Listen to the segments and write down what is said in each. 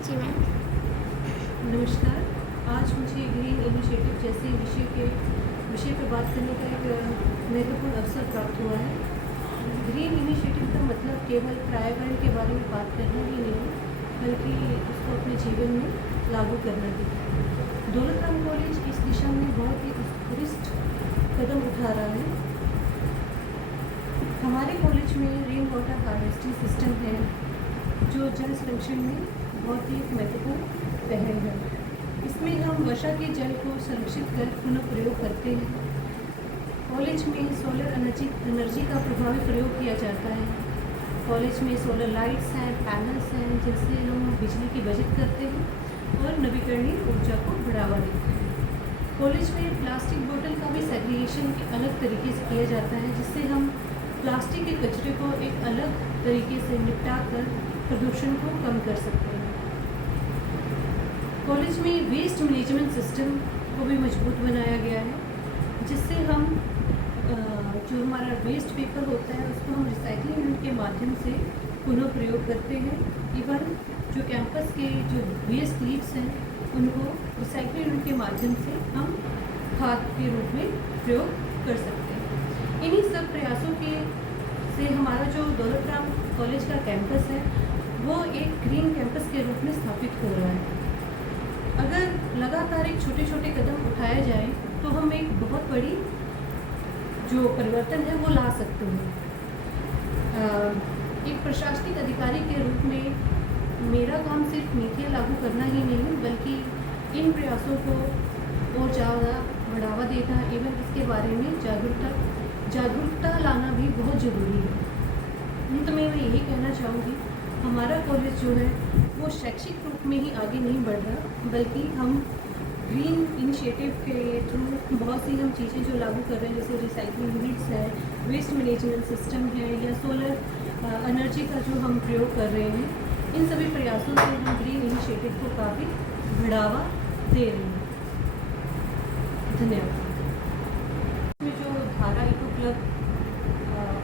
जी ma'am. नमस्कार। आज मुझे ग्रीन इनिशिएटिव जैसे विषय पर बात करने का एक महत्वपूर्ण अवसर प्राप्त हुआ है। ग्रीन इनिशिएटिव का मतलब केवल पर्यावरण के बारे में बात करना ही नहीं, बल्कि उसको अपने जीवन में लागू करना भी है। दौलत राम कॉलेज इस दिशा में बहुत ही उत्कृष्ट कदम उठा रहा है। हमारे कॉलेज में रेन वाटर हार्वेस्टिंग सिस्टम है, जो जल संरक्षण में बहुत ही महत्वपूर्ण पहल है। इसमें हम वर्षा के जल को संरक्षित कर पुनः प्रयोग करते हैं। कॉलेज में सोलर एनर्जी का प्रभावी प्रयोग किया जाता है। कॉलेज में सोलर लाइट्स हैं, पैनल्स हैं, जिनसे हम बिजली की बचत करते हैं और नवीकरणीय ऊर्जा को बढ़ावा देते हैं। कॉलेज में प्लास्टिक बोतल का भी सेग्रीगेशन अलग तरीके से किया जाता है, जिससे हम प्लास्टिक के कचरे को एक अलग तरीके से निपटा कर प्रदूषण को कम कर सकते हैं। कॉलेज में वेस्ट मैनेजमेंट सिस्टम को भी मजबूत बनाया गया है, जिससे हम जो हमारा वेस्ट पेपर होता है उसको हम रिसाइकलिंग यूनिट के माध्यम से पुनः प्रयोग करते हैं। इवन जो कैंपस के जो वेस्ट लीव्स हैं उनको रिसाइकलिंग यूनिट के माध्यम से हम खाद के रूप में प्रयोग कर सकते हैं। इन्हीं सब प्रयासों के से हमारा जो दौलत राम कॉलेज का कैंपस है वो एक ग्रीन कैंपस के रूप में स्थापित हो रहा है। अगर लगातार एक छोटे छोटे कदम उठाया जाए तो हम एक बहुत बड़ी जो परिवर्तन है वो ला सकते हैं। एक प्रशासनिक अधिकारी के रूप में मेरा काम सिर्फ नीतियाँ लागू करना ही नहीं, बल्कि इन प्रयासों को और ज़्यादा बढ़ावा देना एवं इसके बारे में जागरूकता लाना भी बहुत ज़रूरी है। अंत में मैं यही कहना चाहूँगी, हमारा कॉलेज जो है वो शैक्षिक रूप में ही आगे नहीं बढ़ रहा, बल्कि हम ग्रीन इनिशिएटिव के थ्रू बहुत सी हम चीज़ें जो लागू कर रहे हैं, जैसे रिसाइकलिंग यूनिट्स है, वेस्ट मैनेजमेंट सिस्टम है, या सोलर एनर्जी का जो हम प्रयोग कर रहे हैं, इन सभी प्रयासों से हम ग्रीन इनिशिएटिव को काफ़ी बढ़ावा दे रहे हैं। धन्यवाद। इसमें जो धारा इको क्लब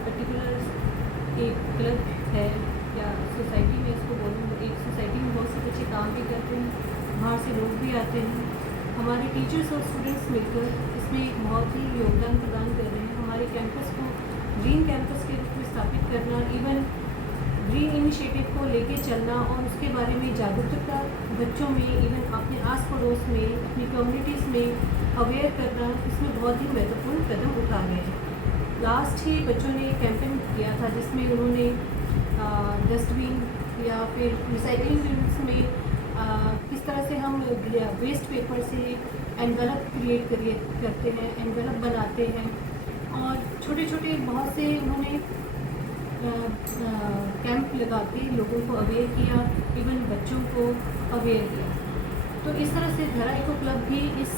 पर्टिकुलर एक क्लब है या सोसाइटी में इसको बोलूँ, एक सोसाइटी में बहुत से बच्चे काम भी करते हैं, बाहर से लोग भी आते हैं। हमारे टीचर्स और स्टूडेंट्स मिलकर इसमें एक बहुत ही योगदान प्रदान कर रहे हैं। हमारे कैंपस को ग्रीन कैंपस के रूप में स्थापित करना, इवन ग्रीन इनिशिएटिव को लेके चलना और उसके बारे में जागरूकता बच्चों में, इवन अपने आस पड़ोस में, अपनी कम्युनिटीज़ में अवेयर करना, इसमें बहुत ही महत्वपूर्ण कदम उठा गए हैं। लास्ट ही बच्चों ने कैंपेन किया था जिसमें उन्होंने डस्टबिन या फिर रिसाइकलिंग यूनिट्स में किस तरह से हम वेस्ट पेपर से एनवेलप क्रिएट करते हैं, एनवेलप बनाते हैं, और छोटे छोटे बहुत से उन्होंने कैंप लगा के लोगों को अवेयर किया, इवन बच्चों को अवेयर किया। तो इस तरह से धारा इको क्लब भी इस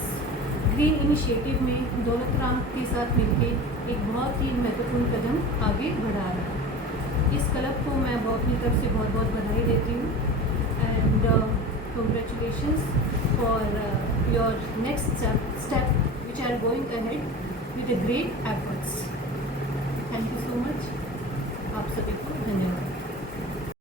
ग्रीन इनिशिएटिव में दौलत राम के साथ मिलकर एक बहुत ही महत्वपूर्ण कदम आगे बढ़ा रहा है। इस क्लब को मैं अपनी तरफ से बहुत बहुत बधाई देती हूँ and congratulations for your next step which are going ahead with a great efforts. Thank you so much. आप सभी को धन्यवाद।